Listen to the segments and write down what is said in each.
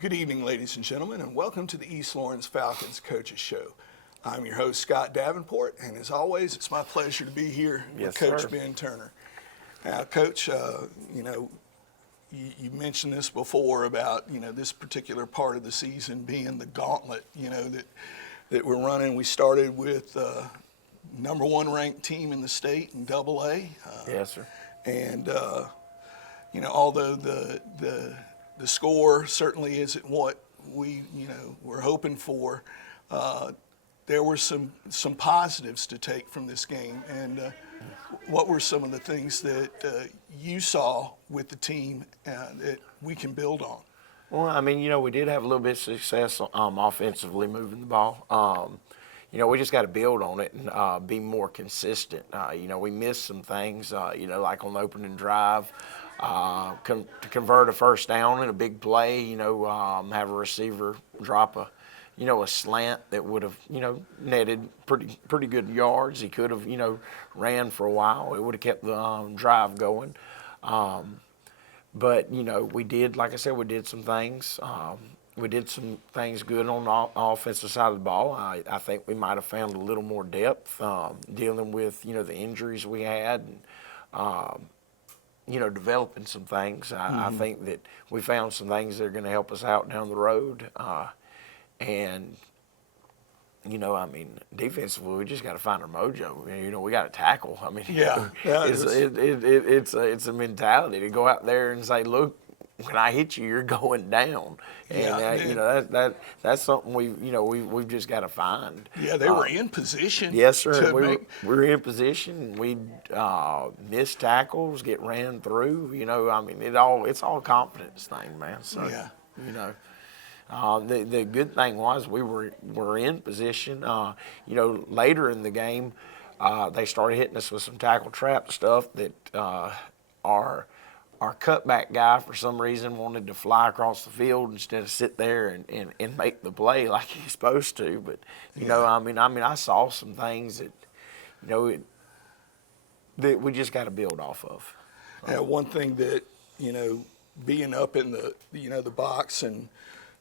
Good evening, ladies and gentlemen, and welcome to the East Lawrence Falcons Coaches Show. I'm your host, Scott Davenport, and as always, it's my pleasure to be here with Coach sir. Ben Turner. Now, Coach, you mentioned this before about, this particular part of the season being the gauntlet, that we're running. We started with number one ranked team in the state in AA. Yes, sir. And, although the score certainly isn't what we, were hoping for, there were some positives to take from this game. And what were some of the things that you saw with the team that we can build on? Well, I mean, we did have a little bit of success offensively moving the ball. We just got to build on it and be more consistent. We missed some things, like on the opening drive, to convert a first down in a big play, have a receiver drop a slant that would have, netted pretty good yards. He could have, ran for a while. It would have kept the drive going. But, we did, like I said, we did some things. We did some things good on the offensive side of the ball. I think we might have found a little more depth dealing with, the injuries we had and, developing some things. I think that we found some things that are going to help us out down the road. And, defensively, we just got to find our mojo. We got to tackle. I mean, it's a mentality to go out there and say, look, when I hit you, you're going down. And, that's something we've just got to find. Yeah, they were in position. Yes, sir. We were in position. We missed tackles, get ran through. It's all a confidence thing, man. So, the good thing was we were in position. Later in the game, they started hitting us with some tackle trap stuff that our cutback guy, for some reason, wanted to fly across the field instead of sit there and make the play like he's supposed to. But, I saw some things that, that we just got to build off of. Yeah, one thing that, being up in the, the box and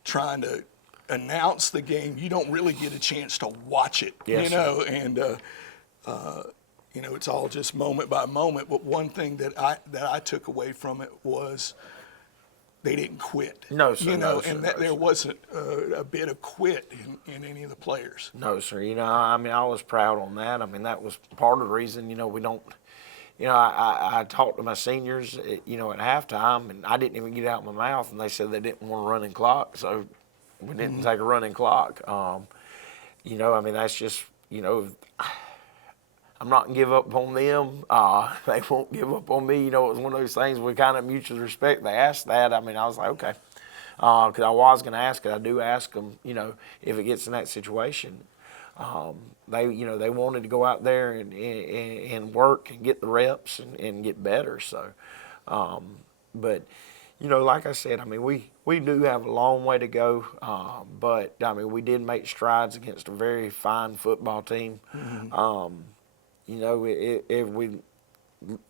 trying to announce the game, you don't really get a chance to watch it, yes, and, it's all just moment by moment. But one thing that I took away from it was they didn't quit. No, sir. There wasn't a bit of quit in any of the players. No, sir. I was proud on that. That was part of the reason, we don't. I talked to my seniors, at halftime, and I didn't even get it out of my mouth, and they said they didn't want a running clock, so we didn't take a running clock. That's just, I'm not going to give up on them. They won't give up on me. It was one of those things we kind of mutual respect. They asked that. I was like, okay. Because I was going to ask it. I do ask them, if it gets in that situation. They wanted to go out there and work and get the reps and get better. So, but, like I said, we do have a long way to go. But, we did make strides against a very fine football team. Mm-hmm. If we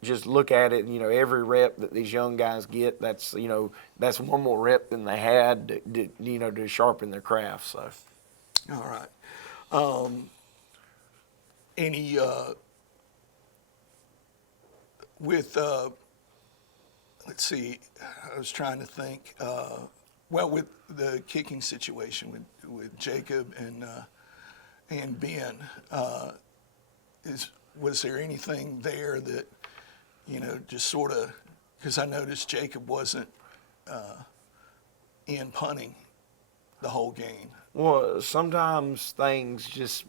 just look at it, every rep that these young guys get, that's one more rep than they had, to sharpen their craft. So, all right. Let's see, I was trying to think, with the kicking situation with Jacob and Ben, was there anything there that, just sort of, because I noticed Jacob wasn't in punting the whole game. Well, sometimes things just,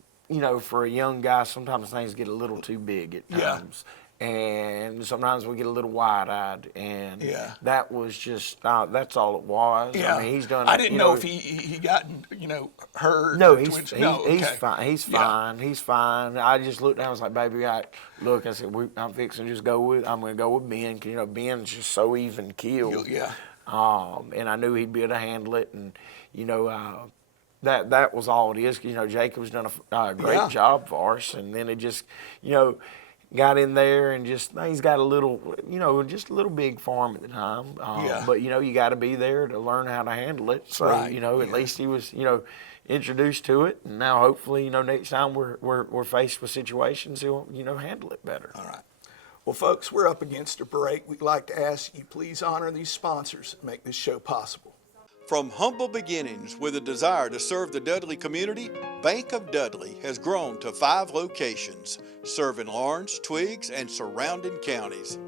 for a young guy, sometimes things get a little too big at times. Yeah. And sometimes we get a little wide-eyed, and that was just, that's all it was. Yeah. He's done. I didn't know if he got, hurt. No, he's fine. He's Yeah. fine. He's fine. I just looked down. I was like, baby, I said, I'm fixing to just go with. I'm going to go with Ben. Because, Ben's just so even keeled. Yeah. And I knew he'd be able to handle it, and that was all it is. Jacob's done a great job for us, and then it just, got in there and just, he's got a little, just a little big farm at the time. Yeah. But, you got to be there to learn how to handle it. So, Right, at yeah. least he was, introduced to it. And now hopefully, next time we're faced with situations, he'll, handle it better. All right. Well, folks, we're up against a break. We'd like to ask you please honor these sponsors that make this show possible. From humble beginnings with a desire to serve the Dudley community, Bank of Dudley has grown to 5 locations, serving Lawrence, Twiggs, and surrounding counties.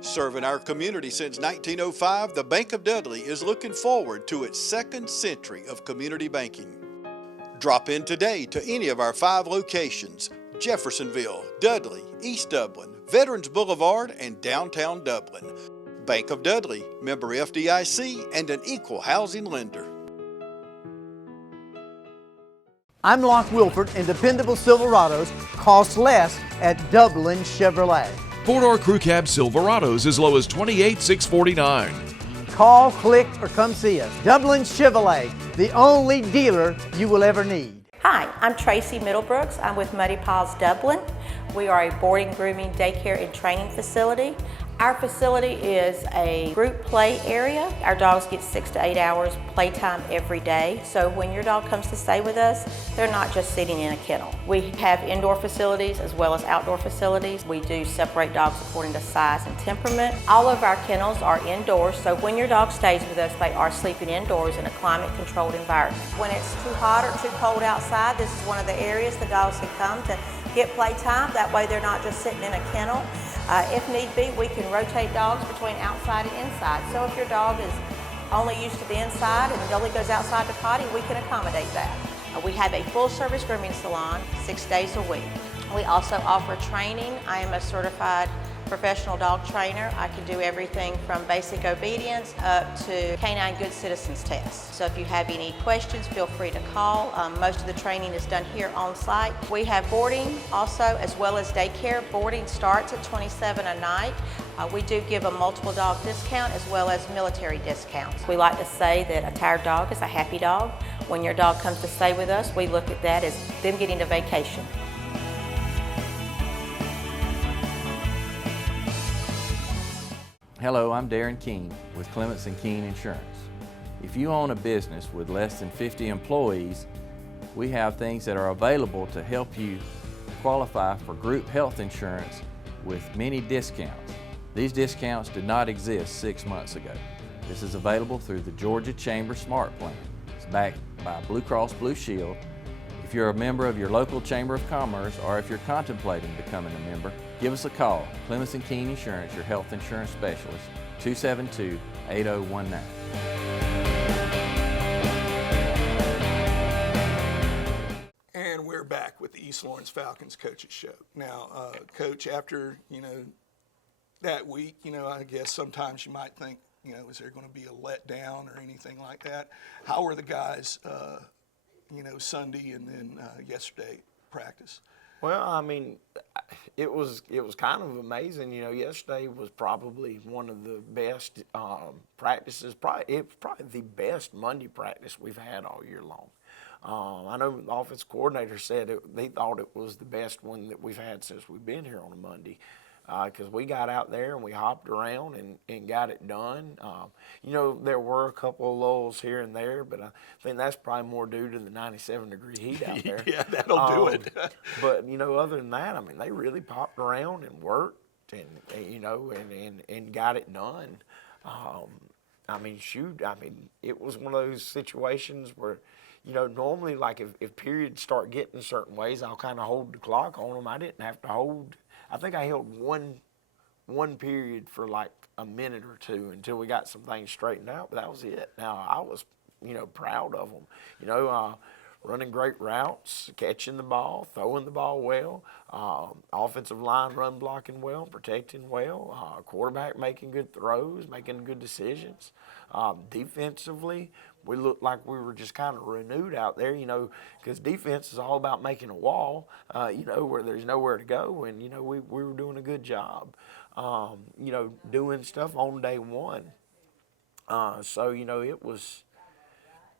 Serving our community since 1905, the Bank of Dudley is looking forward to its 2nd century of community banking. Drop in today to any of our 5 locations: Jeffersonville, Dudley, East Dublin, Veterans Boulevard, and downtown Dublin. Bank of Dudley, member FDIC, and an equal housing lender. I'm Locke Wilford, and dependable Silverados cost less at Dublin Chevrolet. 4-door crew cab Silverados as low as $28,649. Call, click, or come see us. Dublin Chevrolet, the only dealer you will ever need. Hi, I'm Tracy Middlebrooks. I'm with Muddy Paws Dublin. We are a boarding, grooming, daycare, and training facility. Our facility is a group play area. Our dogs get 6 to 8 hours playtime every day. So when your dog comes to stay with us, they're not just sitting in a kennel. We have indoor facilities as well as outdoor facilities. We do separate dogs according to size and temperament. All of our kennels are indoors, so when your dog stays with us, they are sleeping indoors in a climate-controlled environment. When it's too hot or too cold outside, this is one of the areas the dogs can come to get playtime. That way they're not just sitting in a kennel. If need be, we can rotate dogs between outside and inside. So if your dog is only used to the inside and only goes outside to potty, we can accommodate that. We have a full-service grooming salon 6 days a week. We also offer training. I am a certified professional dog trainer. I can do everything from basic obedience up to canine good citizens test. So if you have any questions, feel free to call. Most of the training is done here on site. We have boarding also, as well as daycare. Boarding starts at $27 a night. We do give a multiple dog discount as well as military discounts. We like to say that a tired dog is a happy dog. When your dog comes to stay with us, we look at that as them getting a vacation. Hello, I'm Darren Keene with Clements & Keene Insurance. If you own a business with less than 50 employees, we have things that are available to help you qualify for group health insurance with many discounts. These discounts did not exist 6 months ago. This is available through the Georgia Chamber Smart Plan. It's backed by Blue Cross Blue Shield. If you're a member of your local Chamber of Commerce or if you're contemplating becoming a member, give us a call. Clements & Keene Insurance, your health insurance specialist, 272-8019. And we're back with the East Lawrence Falcons Coaches Show. Now, Coach, after, that week, I guess sometimes you might think, is there going to be a letdown or anything like that? How were the guys, Sunday and then yesterday practice? Well, I mean, it was kind of amazing. Yesterday was probably one of the best practices. It was probably the best Monday practice we've had all year long. I know the offensive coordinator said they thought it was the best one that we've had since we've been here on a Monday. Because we got out there and we hopped around and got it done. There were a couple of lulls here and there, but I think that's probably more due to the 97-degree heat out there. Yeah, that'll do it. But, other than that, I mean, they really popped around and worked and got it done. It was one of those situations where, normally, like if periods start getting certain ways, I'll kind of hold the clock on them. I didn't have to hold. I think I held one period for like a minute or two until we got some things straightened out, but that was it. Now, I was, proud of them, running great routes, catching the ball, throwing the ball well, offensive line run blocking well, protecting well, quarterback making good throws, making good decisions. Defensively, we looked like we were just kind of renewed out there, because defense is all about making a wall, where there's nowhere to go. And, we were doing a good job, doing stuff on day one. So, it was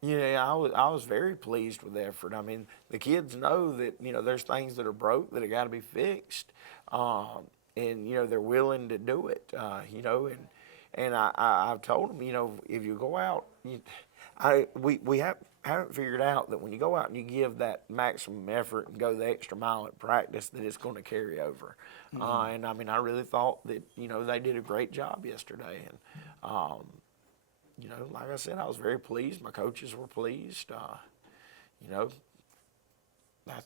Yeah, I was very pleased with the effort. I mean, the kids know that, you know, there's things that are broke that have got to be fixed, and you know they're willing to do it. You know, and I've told them, you know, if you go out, we haven't figured out that when you go out and you give that maximum effort and go the extra mile at practice, that it's going to carry over. And I mean, I really thought that, you know, they did a great job yesterday, and you know, like I said, I was very pleased. My coaches were pleased. You know, I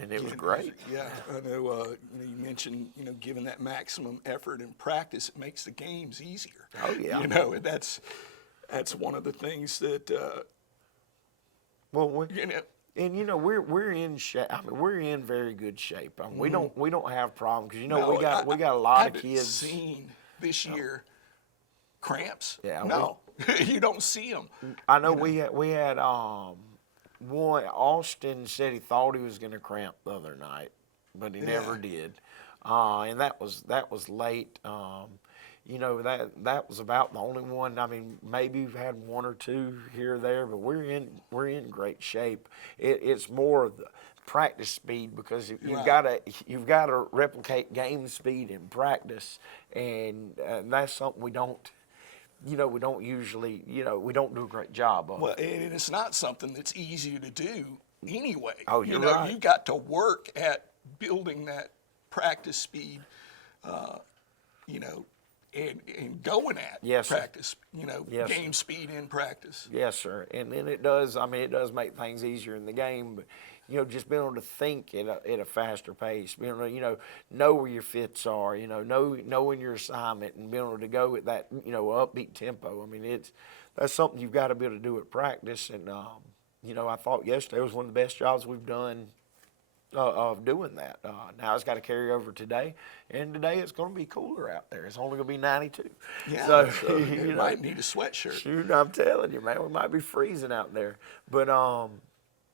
mean, it was great. Yeah, I know. You know, you mentioned, you know, giving that maximum effort in practice, it makes the games easier. Oh yeah. You know, and that's one of the things that. Well, You know, and you know, we're in shape. I mean, we're in very good shape. I mean, we don't have problems because, you know, no, we got a lot of haven't kids. Seen this year cramps? Yeah, no, you don't see them. I know we had one. Austin said he thought he was going to cramp the other night, but he never did, and that was late. You know, that was about the only one. I mean, maybe we've had one or two here or there, but we're in great shape. It's more of the practice speed, because you've got to replicate game speed in practice, and that's something we don't. You know, we don't usually, you know, we don't do a great job of. Well, and it's not something that's easy to do anyway. Oh, you you're know, right. You got to work at building that practice speed, you know, and going at Yes, sir. practice, you know, Yes, game speed in practice. Yes, sir. And then it does. I mean, it does make things easier in the game. But, you know, just being able to think at a faster pace, being able to, you know where your fits are, you know knowing your assignment, and being able to go at that, you know, upbeat tempo. I mean, that's something you've got to be able to do at practice. And you know, I thought yesterday was one of the best jobs we've done of doing that. Now it's got to carry over today, and today it's going to be cooler out there. It's only going to be 92. Yeah, so you you know, might need a sweatshirt. shoot, I'm telling you, man, we might be freezing out there. But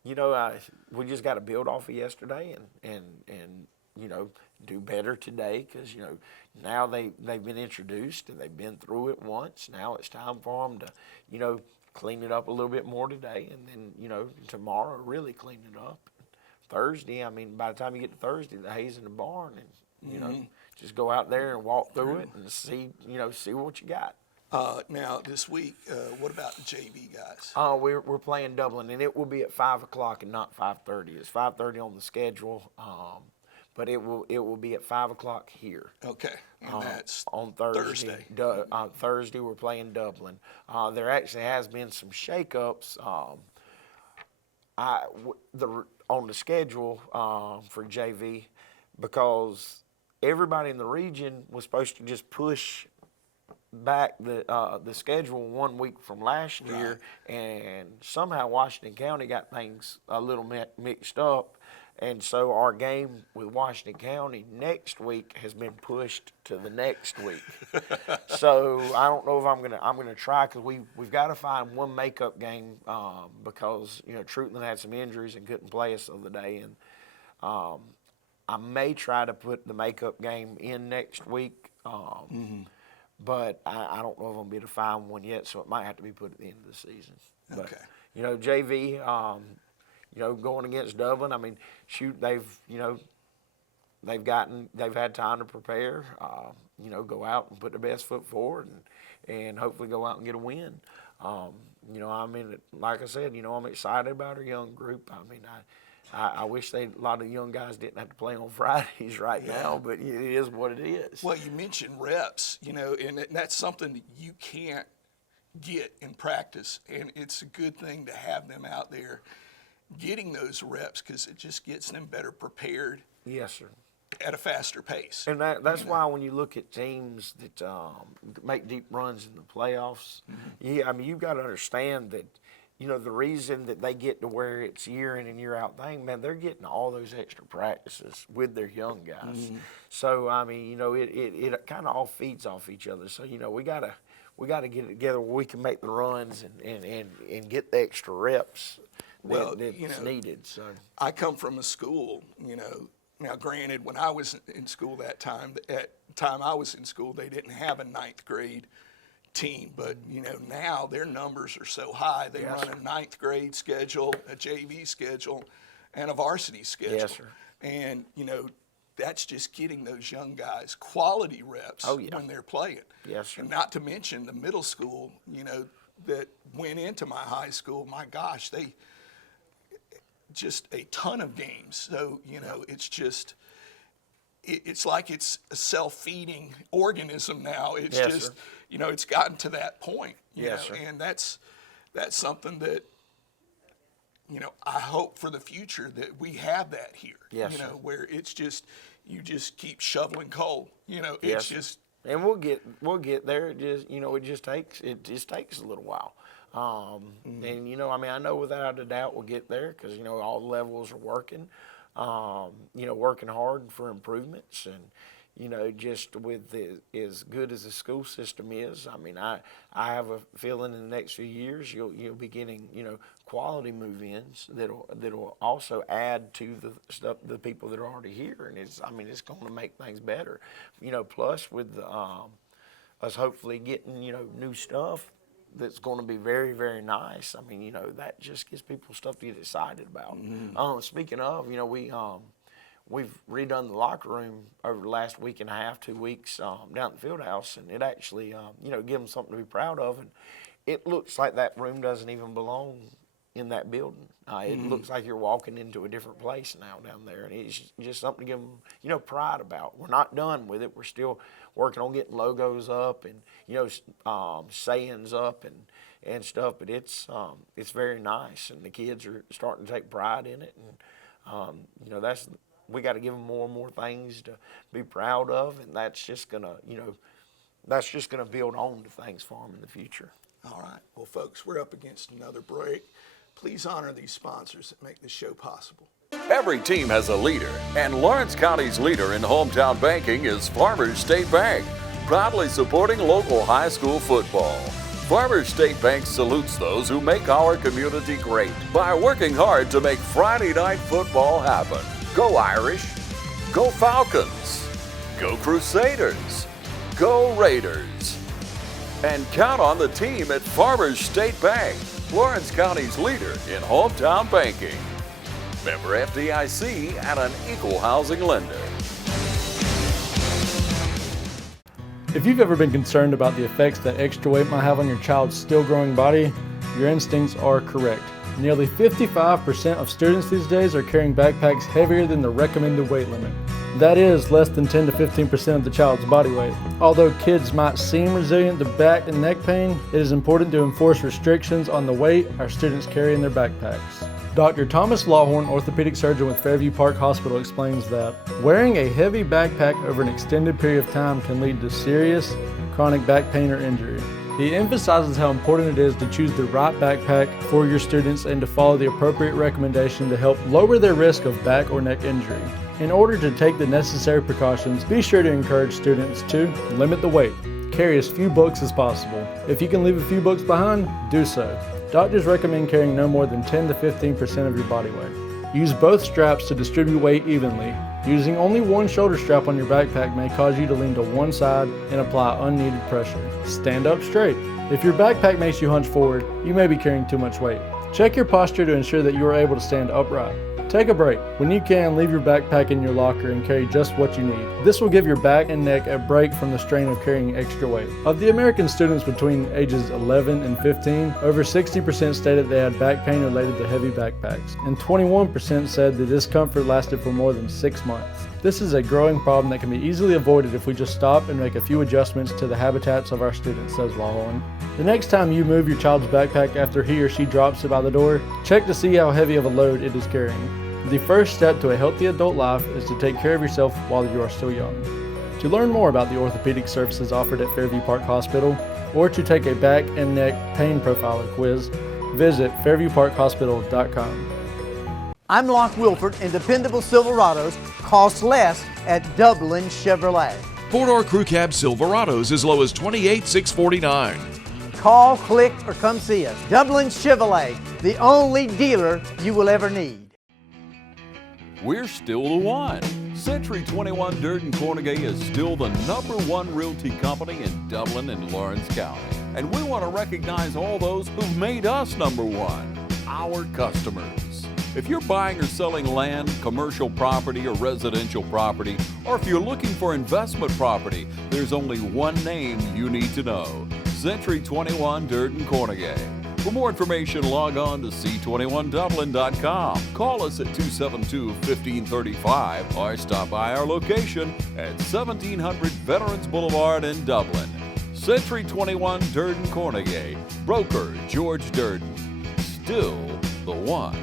you know, we just got to build off of yesterday, and you know, do better today, because, you know, now they've been introduced and they've been through it once. Now it's time for them to, you know, clean it up a little bit more today, and then, you know, tomorrow really clean it up. Thursday, I mean, by the time you get to Thursday, the hay's in the barn, and, you know, just go out there and walk through it and see what you got. Now this week, what about the JV guys? We're playing Dublin, and it will be at 5 o'clock and not 5:30. It's 5:30 on the schedule, but it will be at 5 o'clock here. Okay, and that's On Thursday. Thursday we're playing Dublin. There actually has been some shakeups. On the schedule for JV, because everybody in the region was supposed to just push back the schedule 1 week from last year, and somehow Washington County got things a little mixed up, and so our game with Washington County next week has been pushed to the next week. So I don't know if I'm gonna try, because we've got to find one makeup game, because, you know, Trutland had some injuries and couldn't play us the other day, and I may try to put the makeup game in next week. But I don't know if I'm going to be able to find one yet, so it might have to be put at the end of the season. But, Okay. you know, JV, you know, going against Dublin, I mean, shoot, they've had time to prepare, you know, go out and put their best foot forward, and hopefully go out and get a win. You know, I mean, like I said, you know, I'm excited about our young group. I mean, I wish a lot of the young guys didn't have to play on Fridays right now, but it is what it is. Well, you mentioned reps, you know, and that's something that you can't get in practice, and it's a good thing to have them out there getting those reps, because it just gets them better prepared. Yes, sir. At a faster pace. And that's why when you look at teams that make deep runs in the playoffs, I mean, you've got to understand that, you know, the reason that they get to where it's year in and year out thing, man, they're getting all those extra practices with their young guys. So, I mean, you know, it kind of all feeds off each other. So, you know, we gotta get it together where we can make the runs and get the extra reps that's needed. So I come from a school, you know. Now, granted, when I was in school at time I was in school, they didn't have a ninth grade team, but now their numbers are so high. They Yes, run sir. a 9th grade schedule, a JV schedule, and a varsity schedule. Yes, sir. And that's just getting those young guys quality reps Oh, yeah. when they're playing. Yes, sir. And not to mention the middle school, that went into my high school. My gosh, they just a ton of games. So it's just. It's like it's a self-feeding organism now. It's Yes, just, sir. It's gotten to that point. Yes, sir. And that's something that, I hope for the future that we have that here. Yes, sir. Where it's just, you just keep shoveling coal. It's Yes, sir. just. And we'll get there. It just takes a little while. And I know without a doubt we'll get there because all the levels are working. Working hard for improvements, and just with as good as the school system is, I have a feeling in the next few years you'll be getting quality move-ins that'll also add to the people that are already here, and it's going to make things better. Plus with us hopefully getting new stuff that's going to be very, very nice. That just gives people stuff to get excited about. Speaking of, we've redone the locker room over the last week and a half, 2 weeks down at the field house, and it actually, give them something to be proud of. And it looks like that room doesn't even belong in that building. It looks like you're walking into a different place now down there, and it's just something to give them, pride about. We're not done with it. We're still working on getting logos up and, sayings up and stuff, but it's very nice, and the kids are starting to take pride in it, and, we got to give them more and more things to be proud of, and that's just gonna build on to things for them in the future. All right. Well, folks, we're up against another break. Please honor these sponsors that make this show possible. Every team has a leader, and Lawrence County's leader in hometown banking is Farmers State Bank, proudly supporting local high school football. Farmers State Bank salutes those who make our community great by working hard to make Friday night football happen. Go Irish, go Falcons, go Crusaders, go Raiders. And count on the team at Farmers State Bank, Lawrence County's leader in hometown banking. Member FDIC and an equal housing lender. If you've ever been concerned about the effects that extra weight might have on your child's still growing body, your instincts are correct. Nearly 55% of students these days are carrying backpacks heavier than the recommended weight limit. That is less than 10 to 15% of the child's body weight. Although kids might seem resilient to back and neck pain, it is important to enforce restrictions on the weight our students carry in their backpacks. Dr. Thomas Lawhorn, orthopedic surgeon with Fairview Park Hospital, explains that wearing a heavy backpack over an extended period of time can lead to serious chronic back pain or injury. He emphasizes how important it is to choose the right backpack for your students and to follow the appropriate recommendation to help lower their risk of back or neck injury. In order to take the necessary precautions, be sure to encourage students to limit the weight. Carry as few books as possible. If you can leave a few books behind, do so. Doctors recommend carrying no more than 10 to 15% of your body weight. Use both straps to distribute weight evenly. Using only one shoulder strap on your backpack may cause you to lean to one side and apply unneeded pressure. Stand up straight. If your backpack makes you hunch forward, you may be carrying too much weight. Check your posture to ensure that you are able to stand upright. Take a break. When you can, leave your backpack in your locker and carry just what you need. This will give your back and neck a break from the strain of carrying extra weight. Of the American students between ages 11 and 15, over 60% stated they had back pain related to heavy backpacks, and 21% said the discomfort lasted for more than 6 months. This is a growing problem that can be easily avoided if we just stop and make a few adjustments to the habitats of our students, says Lawhorn. The next time you move your child's backpack after he or she drops it by the door, check to see how heavy of a load it is carrying. The first step to a healthy adult life is to take care of yourself while you are still young. To learn more about the orthopedic services offered at Fairview Park Hospital, or to take a back and neck pain profiler quiz, visit fairviewparkhospital.com. I'm Locke Wilford, and dependable Silverados cost less at Dublin Chevrolet. Four-door crew cab Silverados as low as $28,649. Call, click, or come see us. Dublin Chevrolet, the only dealer you will ever need. We're still the one. Century 21 Durden Cornegay is still the #1 realty company in Dublin and Lawrence County. And we want to recognize all those who've made us number one, our customers. If you're buying or selling land, commercial property, or residential property, or if you're looking for investment property, there's only one name you need to know: Century 21 Durden Cornegay. For more information, log on to c21dublin.com. Call us at 272-1535 or stop by our location at 1700 Veterans Boulevard in Dublin. Century 21 Durden Cornegay. Broker George Durden. Still the one.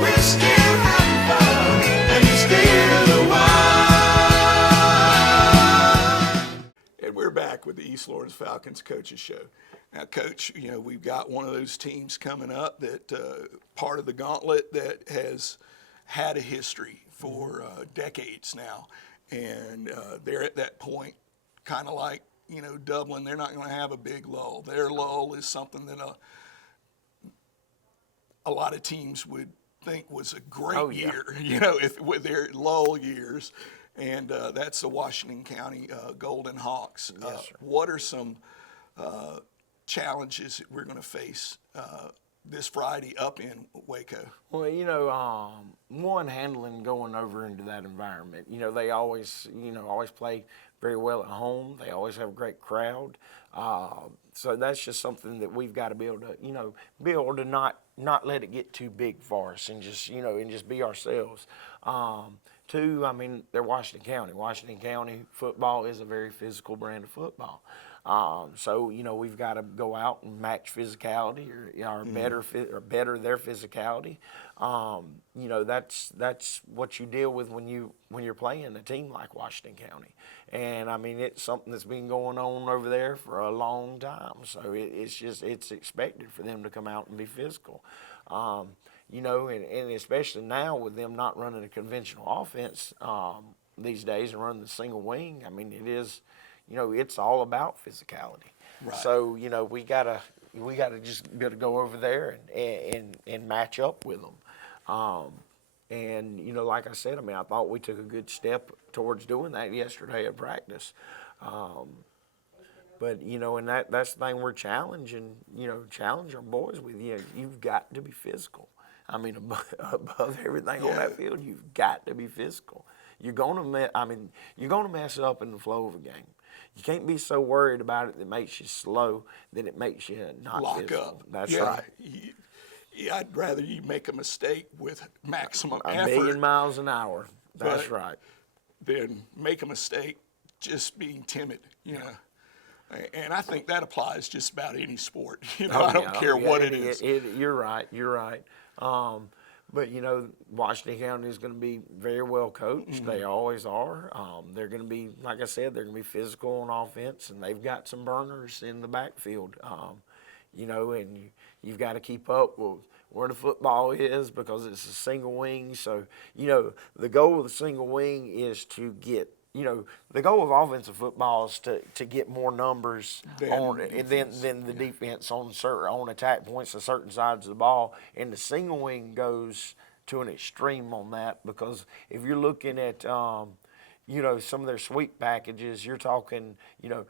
We're still having fun, and you're still the one. And we're back with the East Lawrence Falcons Coaches Show. Now, Coach, you know, we've got one of those teams coming up that part of the gauntlet that has had a history for decades now. And they're at that point, kind of like, you know, Dublin, they're not going to have a big lull. Their lull is something that a lot of teams would think was a great year, you know, if with their lull years. And that's the Washington County Golden Hawks. Yes, sir. What are some challenges that we're going to face this Friday up in Waco? Well, you know, one, handling going over into that environment. You know, they always play very well at home. They always have a great crowd. So that's just something that we've got to be able to, you know, not let it get too big for us, and just, you know, and just be ourselves. Two, I mean, they're Washington County. Washington County football is a very physical brand of football. So, you know, we've got to go out and match physicality or better their physicality. You know, that's what you deal with when you're playing a team like Washington County. And I mean, it's something that's been going on over there for a long time. So it's expected for them to come out and be physical. You know, and especially now with them not running a conventional offense these days and running the single wing. I mean, it is, you know, it's all about physicality. Right. So, you know, we gotta just be able to go over there and match up with them. And, you know, like I said, I mean, I thought we took a good step towards doing that yesterday at practice. But, you know, and that's the thing we're challenging our boys with. You know, you've got to be physical. I mean, above everything on that field, you've got to be physical. You're gonna mess up in the flow of a game. You can't be so worried about it that makes you slow that it makes you not lock physical. up. That's right. Yeah, I'd rather you make a mistake with maximum a effort. 1,000,000 miles an hour. That's right. Than make a mistake just being timid, you know. And I think that applies just about any sport. You know, I don't care what it is. You're right. But, you know, Washington County is going to be very well coached. Mm-hmm. They always are. They're going to be, like I said, they're going to be physical on offense, and they've got some burners in the backfield. You know, and you've got to keep up with where the football is because it's a single wing. So, you know, the goal of the single wing is to get, you know, the goal of offensive football is to get more numbers than the defense on attack points to certain sides of the ball. And the single wing goes to an extreme on that because if you're looking at, you know, some of their sweep packages, you're talking, you know,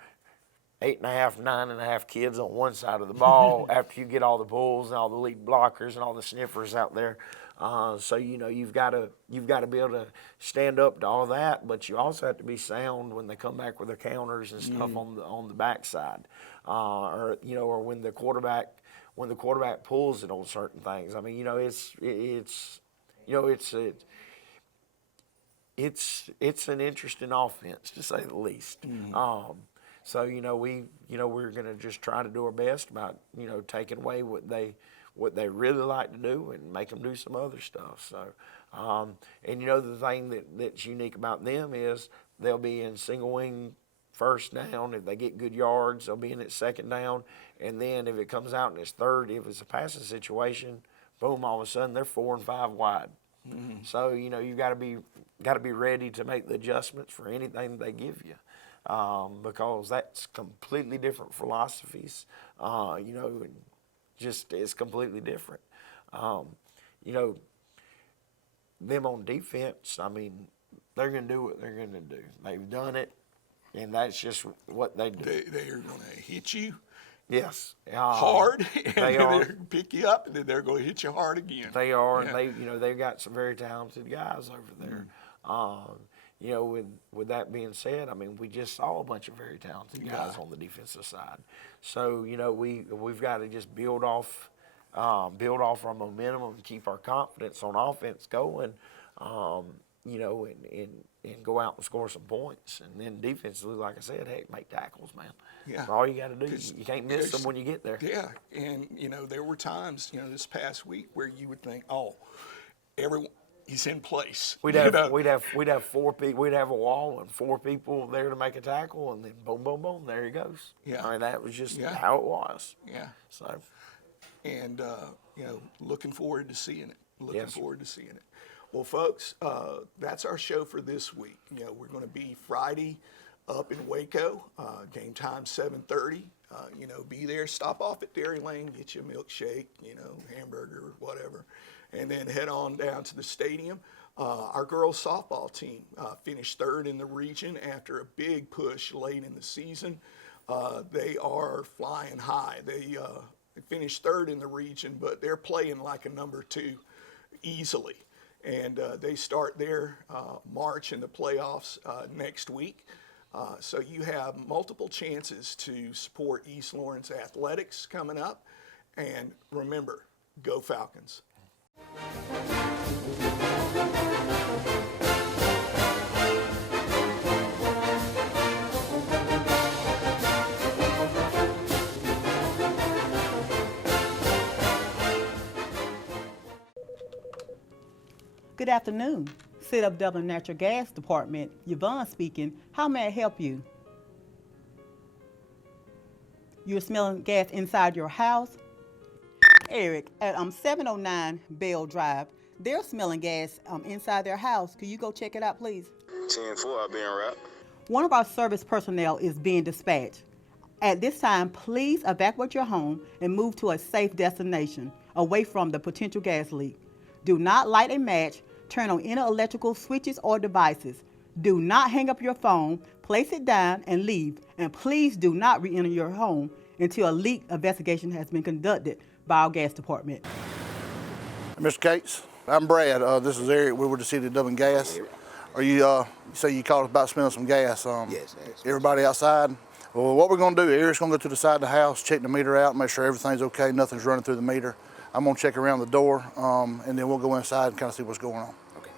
8.5, 9.5 kids on one side of the ball after you get all the bulls and all the lead blockers and all the sniffers out there. So, you know, you've got to be able to stand up to all that, but you also have to be sound when they come back with their counters and stuff on the backside, or you know, or when the quarterback pulls it on certain things. I mean, you know, it's an interesting offense to say the least. So, you know, we're going to just try to do our best about, you know, taking away what they really like to do and make them do some other stuff. So, and you know, the thing that's unique about them is they'll be in single wing first down. If they get good yards, they'll be in it second down. And then if it comes out in its third, if it's a passing situation, boom, all of a sudden they're 4 and 5 wide. Mm-hmm. So, you know, you've got to be ready to make the adjustments for anything they give you. Because that's completely different philosophies, you know, and just it's completely different. You know, them on defense, I mean, they're going to do what they're going to do. They've done it, and that's just what they do. They are going to hit you, Yes. hard, and They then are. they're pick you up, and then they're going to hit you hard again. They are, Yeah. and they've got some very talented guys over there. With that being said, I mean, we just saw a bunch of very talented guys on the defensive side. So we've got to just build off our momentum and keep our confidence on offense going. And go out and score some points. And then defensively, like I said, heck, make tackles, man. Yeah. That's all you got to do. You can't miss them when you get there. Yeah, and there were times this past week where you would think, oh, everyone he's in place. We'd have 4 people. We'd have a wall and 4 people there to make a tackle, and then boom, boom, boom, there he goes. Yeah. I mean, that was just how it was. Yeah. So. And looking forward to seeing it. Yes. Forward to seeing it. Well, folks, that's our show for this week. We're going to be Friday up in Waco. Game time 7:30. Be there. Stop off at Dairy Lane, get you a milkshake, hamburger, whatever, and then head on down to the stadium. Our girls softball team finished 3rd in the region after a big push late in the season. They are flying high. They finished 3rd in the region, but they're playing like a number 2 easily. And they start their march in the playoffs next week. So you have multiple chances to support East Lawrence athletics coming up. And remember, go Falcons. Good afternoon. Sit Up Dublin Natural Gas Department, Yvonne speaking. How may I help you? You're smelling gas inside your house? Eric, at 709 Bell Drive, they're smelling gas inside their house. Could you go check it out, please? 10-4, I'll be en route. One of our service personnel is being dispatched. At this time, please evacuate your home and move to a safe destination, away from the potential gas leak. Do not light a match, turn on any electrical switches or devices. Do not hang up your phone, place it down, and leave. And please do not re-enter your home until a leak investigation has been conducted by our gas department. Mr. Cates, I'm Brad. This is Eric. We're with the City of Dublin Gas. Are you say you called us about smelling some gas? Yes. Everybody outside? Well, what we're going to do, Eric's going to go to the side of the house, check the meter out, make sure everything's okay, nothing's running through the meter. I'm going to check around the door, and then we'll go inside and kind of see what's going on. Okay.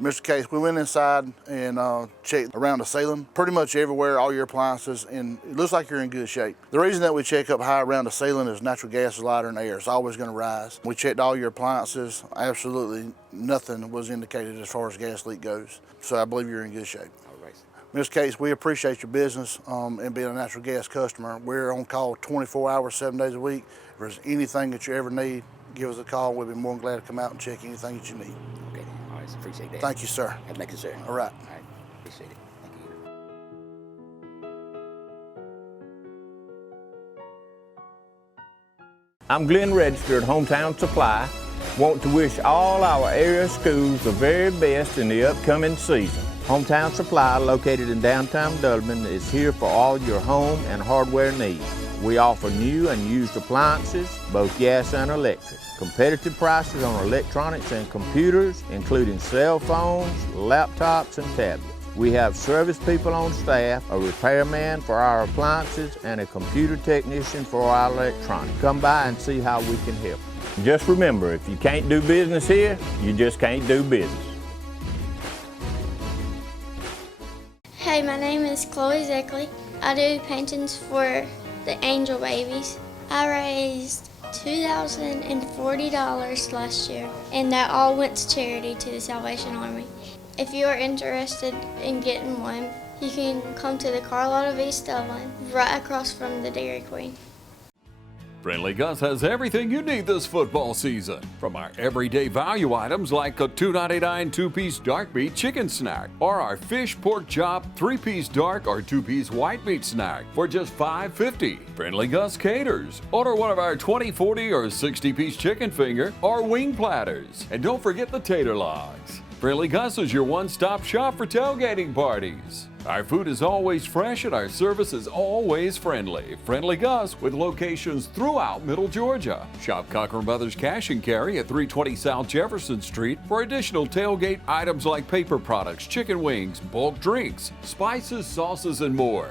Mr. Case, we went inside and checked around the ceiling, pretty much everywhere, all your appliances, and it looks like you're in good shape. The reason that we check up high around the ceiling is natural gas is lighter than air. It's always going to rise. We checked all your appliances. Absolutely nothing was indicated as far as gas leak goes. So I believe you're in good shape. All right. Ms. Cates, we appreciate your business and being a natural gas customer. We're on call 24 hours, 7 days a week. If there's anything that you ever need, give us a call. We'll be more than glad to come out and check anything that you need. Okay. All right. Appreciate that. Thank you, sir. Thank you, sir. All right. All right. Appreciate it. Thank you. I'm Glenn Register at Hometown Supply. Want to wish all our area schools the very best in the upcoming season. Hometown Supply, located in downtown Dublin, is here for all your home and hardware needs. We offer new and used appliances, both gas and electric. Competitive prices on electronics and computers, including cell phones, laptops, and tablets. We have service people on staff, a repairman for our appliances, and a computer technician for our electronics. Come by and see how we can help. Just remember, if you can't do business here, you just can't do business. Hey, my name is Chloe Zeckley. I do paintings for the Angel Babies. I raised $2,040 last year, and that all went to charity to the Salvation Army. If you are interested in getting one, you can come to the car lot of East Dublin, right across from the Dairy Queen. Friendly Gus has everything you need this football season. From our everyday value items like a $2.99 two-piece dark meat chicken snack, or our fish pork chop 3-piece dark or 2-piece white meat snack for just $5.50. Friendly Gus caters. Order one of our 20, 40, or 60-piece chicken finger or wing platters. And don't forget the tater logs. Friendly Gus is your one-stop shop for tailgating parties. Our food is always fresh and our service is always friendly. Friendly Gus with locations throughout Middle Georgia. Shop Cochran Brothers Cash and Carry at 320 South Jefferson Street for additional tailgate items like paper products, chicken wings, bulk drinks, spices, sauces, and more.